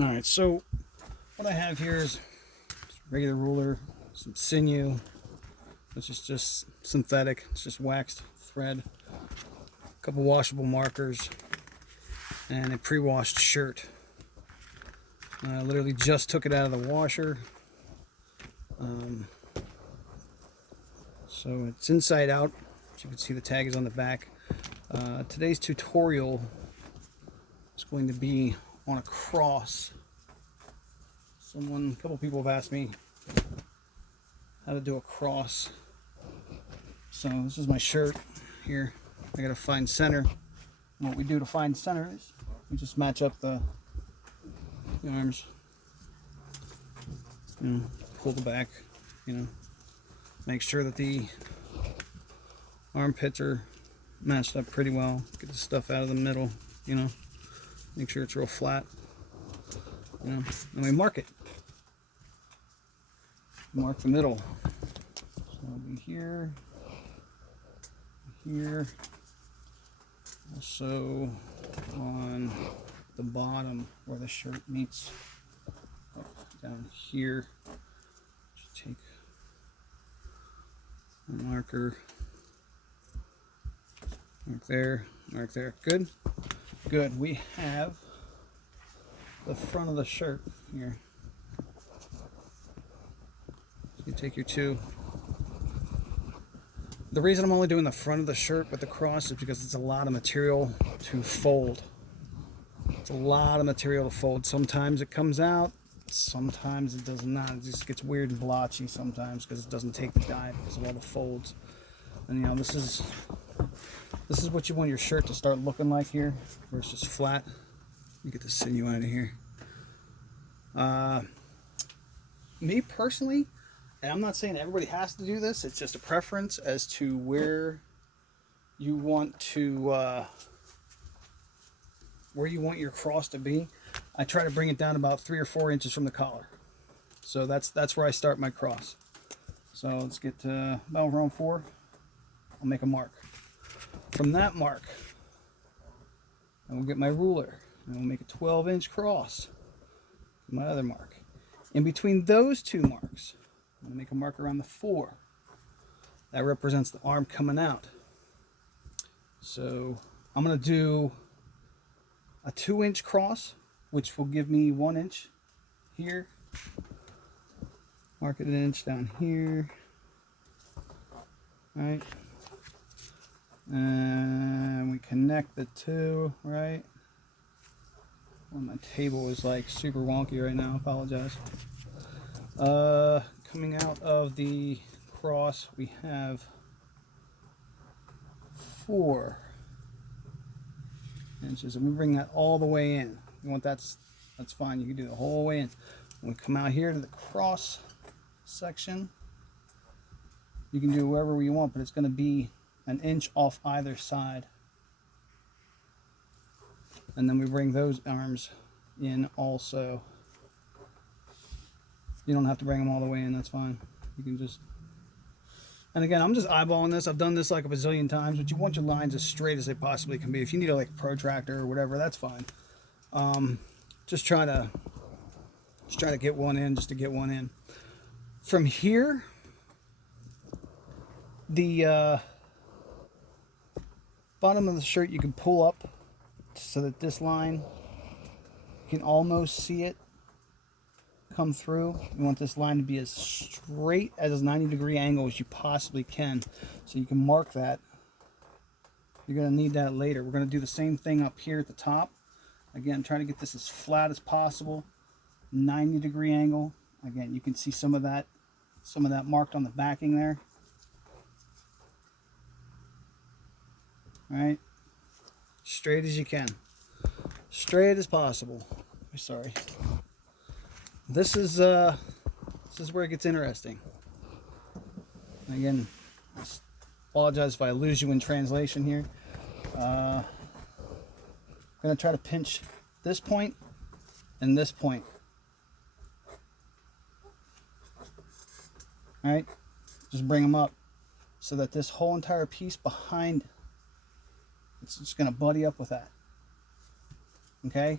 All right, so what I have here is regular ruler, some sinew, which is just synthetic. It's just waxed thread, a couple washable markers, and a pre-washed shirt. I literally just took it out of the washer. So it's inside out. As you can see, the tag is on the back. Today's tutorial is going to be on a cross. A couple people have asked me how to do a cross. So this is my shirt here. I gotta find center. And what we do to find center is we just match up the arms. Pull the back. Make sure that the armpits are matched up pretty well. Get the stuff out of the middle. Make sure it's real flat. And we mark it. Mark the middle. So it'll be here, here, also on the bottom where the shirt meets, down here. Just take a marker, mark there, mark there. Good, good. We have the front of the shirt here. So you take your two. The reason I'm only doing the front of the shirt with the cross is because it's a lot of material to fold. It's a lot of material to fold. Sometimes it comes out, sometimes it does not. It just gets weird and blotchy sometimes because it doesn't take the dye because of all the folds. And this is what you want your shirt to start looking like here, where it's just flat. Let me get the sinew out of here. Me personally, and I'm not saying everybody has to do this, it's just a preference as to where you want your cross to be. I try to bring it down about 3 or 4 inches from the collar. So that's where I start my cross. So let's get to about around 4. I'll make a mark. From that mark, I will get my ruler and we'll make a 12-inch cross. My other mark. In between those two marks, I'm going to make a mark around the 4. That represents the arm coming out. So I'm going to do a 2-inch cross, which will give me 1 inch here. Mark it 1 inch down here. Right. And we connect the two, right? Well, my table is like super wonky right now. I apologize. Coming out of the cross, we have 4 inches, and we bring that all the way in. You want that's fine. You can do the whole way in. When we come out here to the cross section, you can do wherever you want, but it's going to be 1 inch off either side. And then we bring those arms in also. You don't have to bring them all the way in, that's fine. You can just... And again, I'm just eyeballing this. I've done this like a bazillion times, but you want your lines as straight as they possibly can be. If you need a protractor or whatever, that's fine. Just try to get one in, just to get one in. From here, the bottom of the shirt you can pull up so that this line, you can almost see it come through. You want this line to be as straight as a 90-degree angle as you possibly can. So you can mark that. You're going to need that later. We're going to do the same thing up here at the top. Again, try to get this as flat as possible. 90-degree angle. Again, you can see some of that marked on the backing there. All right. Straight as you can. Straight as possible. Sorry. This is where it gets interesting. Again, I apologize if I lose you in translation here. I'm going to try to pinch this point and this point. All right, just bring them up so that this whole entire piece behind, it's just going to buddy up with that. Okay.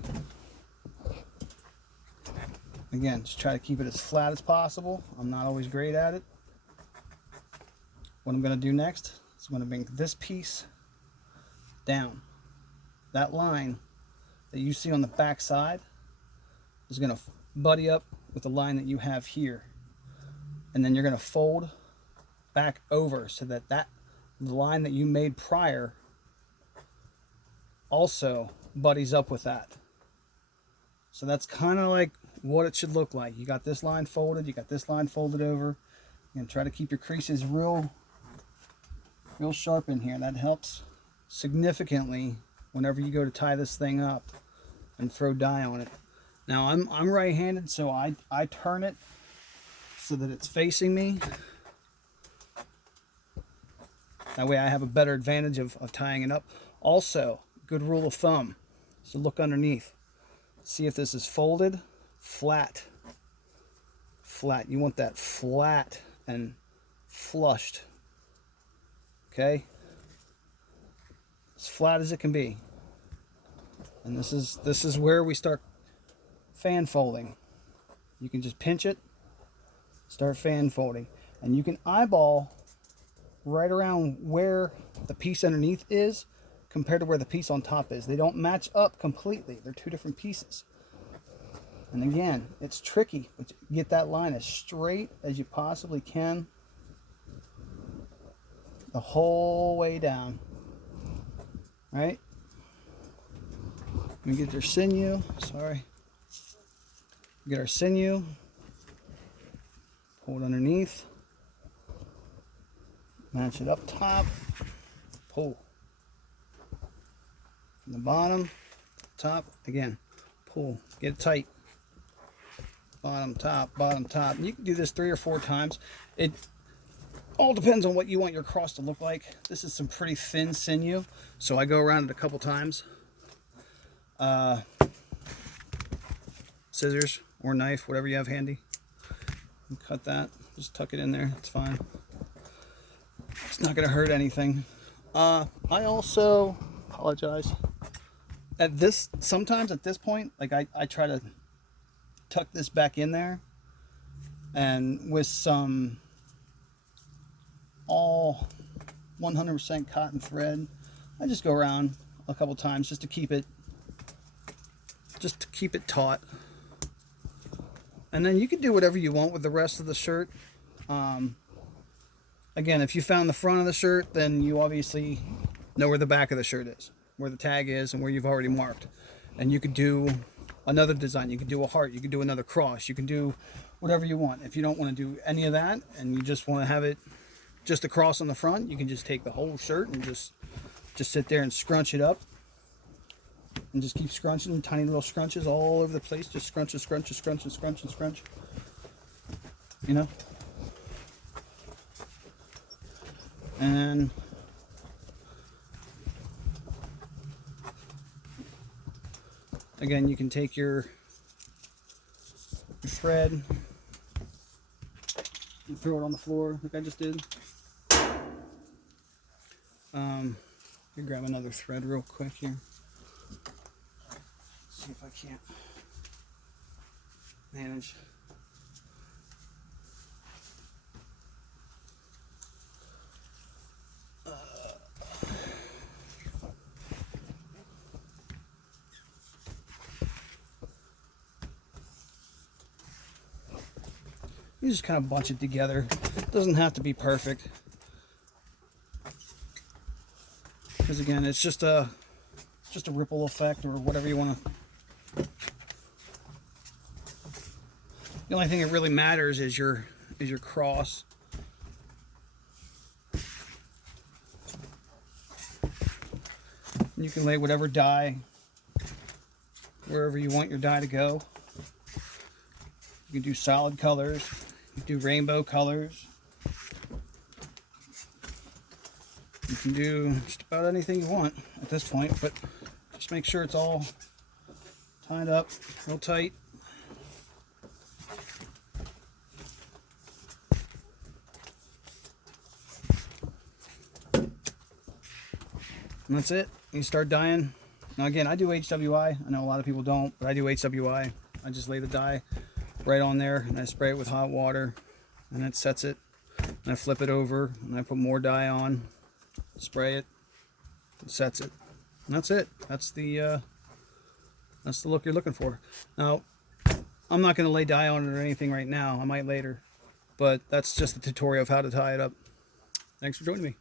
Again, just try to keep it as flat as possible. I'm not always great at it. What I'm going to do next is I'm going to bring this piece down. That line that you see on the back side is going to buddy up with the line that you have here. And then you're going to fold back over so that the line that you made prior also buddies up with that. So that's kind of like what it should look like. You got this line folded, you got this line folded over. And try to keep your creases real sharp in here. That helps significantly whenever you go to tie this thing up and throw dye on it. Now I'm right-handed, so I turn it so that it's facing me. That way I have a better advantage of tying it up. Also, good rule of thumb, so look underneath. See if this is folded, flat. Flat. You want that flat and flushed. Okay? As flat as it can be. And this is where we start fan folding. You can just pinch it, start fan folding, and you can eyeball right around where the piece underneath is compared to where the piece on top is. They don't match up completely. They're two different pieces. And again, it's tricky, but get that line as straight as you possibly can the whole way down. Right? Let me get your sinew. Sorry. Get our sinew. Pull it underneath. Match it up top. Pull. From the bottom, top, again, pull. Get it tight. Bottom, top, bottom, top. And you can do this 3 or 4 times. It all depends on what you want your cross to look like. This is some pretty thin sinew, so I go around it a couple times. Scissors or knife, whatever you have handy. And cut that. Just tuck it in there. It's fine. It's not going to hurt anything. I also apologize. Sometimes at this point, like I try to tuck this back in there, and with some all 100% cotton thread, I just go around a couple times just to keep it taut. And then you can do whatever you want with the rest of the shirt. Again, if you found the front of the shirt, then you obviously know where the back of the shirt is, where the tag is, and where you've already marked. And you could do another design. You could do a heart. You could do another cross. You can do whatever you want. If you don't want to do any of that and you just want to have it just a cross on the front, you can just take the whole shirt and just sit there and scrunch it up. And just keep scrunching, tiny little scrunches all over the place. Just scrunch and scrunch and scrunch and scrunch and scrunch. You know? And again, you can take your thread and throw it on the floor like I just did. Let me grab another thread real quick here. See if I can't manage. You just kind of bunch it together. It doesn't have to be perfect, because again, it's just a ripple effect or whatever you want to. The only thing that really matters is your cross. You can lay whatever dye wherever you want your dye to go. You can do solid colors. You can do rainbow colors. You can do just about anything you want at this point, but just make sure it's all tied up real tight. And that's it. You start dyeing. Now again, I do HWI. I know a lot of people don't, but I do HWI. I just lay the dye right on there, and I spray it with hot water, and it sets it. And I flip it over, and I put more dye on, spray it, it sets it, and that's it. That's the look you're looking for. Now, I'm not going to lay dye on it or anything right now. I might later, but that's just the tutorial of how to tie it up. Thanks for joining me.